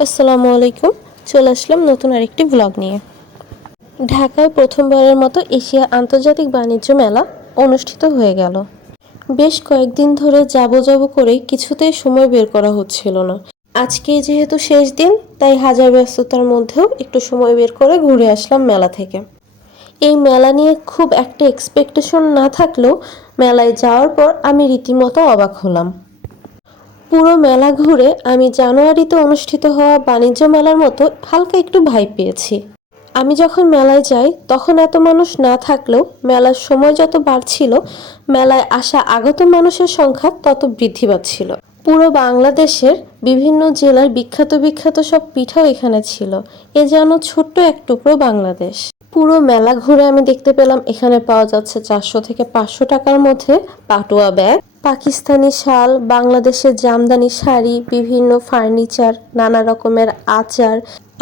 আসসালামু আলাইকুম। চলে আসলাম নতুন আরেকটি ব্লগ নিয়ে। ঢাকায় প্রথমবারের মতো এশিয়া আন্তর্জাতিক বাণিজ্য মেলা অনুষ্ঠিত হয়ে গেল। বেশ কয়েকদিন ধরে যাব করেই কিছুতেই সময় বের করা হচ্ছিল না। আজকে যেহেতু শেষ দিন, তাই হাজার ব্যস্ততার মধ্যেও একটু সময় বের করে ঘুরে আসলাম মেলা থেকে। এই মেলা নিয়ে খুব একটা এক্সপেকটেশন না থাকলেও মেলায় যাওয়ার পর আমি রীতিমতো অবাক হলাম। পুরো মেলা ঘুরে আমি জানুয়ারিতে অনুষ্ঠিত হওয়া বাণিজ্য মেলার মতো হালকা একটু ভাইব পেয়েছি। আমি যখন মেলায় যাই তখন এত মানুষ না থাকলেও মেলার সময় যত বাড়ছিল, মেলায় আসা আগত মানুষের সংখ্যা তত বৃদ্ধি পাচ্ছিল। পুরো বাংলাদেশের বিভিন্ন জেলার বিখ্যাত বিখ্যাত সব পিঠাও এখানে ছিল। এ যেন ছোট্ট এক টুকরো বাংলাদেশ। পুরো মেলা ঘুরে আমি দেখতে পেলাম এখানে পাওয়া যাচ্ছে 400 থেকে 500 টাকার মধ্যে পাটুয়া ব্যাগ, পাকিস্তানি শাল, বাংলাদেশের জামদানি শাড়ি, বিভিন্ন ফার্নিচার, নানা রকমের আচার।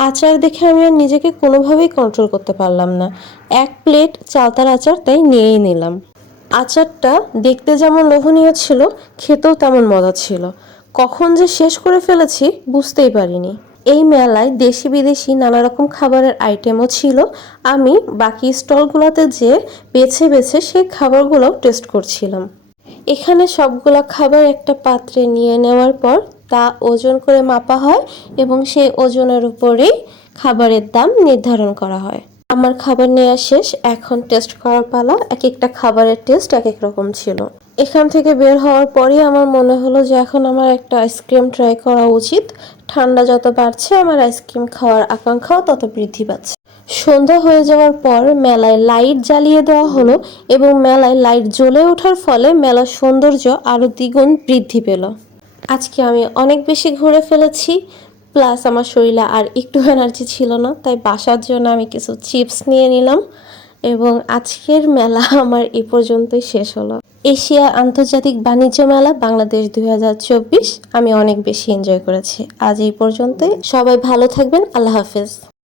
আচার দেখে আমি আর নিজেকে কোনোভাবেই কন্ট্রোল করতে পারলাম না। এক প্লেট চালতার আচার তাই নিয়েই নিলাম। আচারটা দেখতে যেমন লোভনীয় ছিল, খেতেও তেমন মজা ছিল। কখন যে শেষ করে ফেলেছি বুঝতেই পারিনি। এই মেলায় দেশি বিদেশি নানা রকম খাবারের আইটেমও ছিল। আমি বাকি স্টলগুলোতে যেয়ে বেছে বেছে সেই খাবারগুলো টেস্ট করছিলাম। এখানে সবগুলা খাবার একটা পাত্রে নিয়ে নেওয়ার পর তা ওজন করে মাপা হয় এবং সেই ওজনের উপরেই খাবারের দাম নির্ধারণ করা হয়। আমার খাবার নেওয়া শেষ, এখন টেস্ট করার পালা। এক একটা খাবারের টেস্ট এক এক রকম ছিল। এখান থেকে বের হওয়ার পরই আমার মনে হলো যে এখন আমার একটা আইসক্রিম ট্রাই করা উচিত। ঠান্ডা যত বাড়ছে আমার আইসক্রিম খাওয়ার আকাঙ্ক্ষাও তত বৃদ্ধি পাচ্ছে। সন্ধ্যা হয়ে যাওয়ার পর মেলায় লাইট জ্বালিয়ে দেওয়া হলো এবং মেলায় লাইট জ্বলে ওঠার ফলে মেলার সৌন্দর্য আরও দ্বিগুণ বৃদ্ধি পেল। আজকে আমি অনেক বেশি ঘুরে ফেলেছি, প্লাস আমার শরীরে আর একটু এনার্জি ছিল না, তাই বাসার জন্য আমি কিছু চিপস নিয়ে নিলাম এবং আজকের মেলা আমার এই পর্যন্তই শেষ হলো। এশিয়া আন্তর্জাতিক বাণিজ্য মেলা বাংলাদেশ 2024 আমি অনেক বেশি এনজয় করেছি। আজ এই পর্যন্তই। সবাই ভালো থাকবেন। আল্লাহ হাফেজ।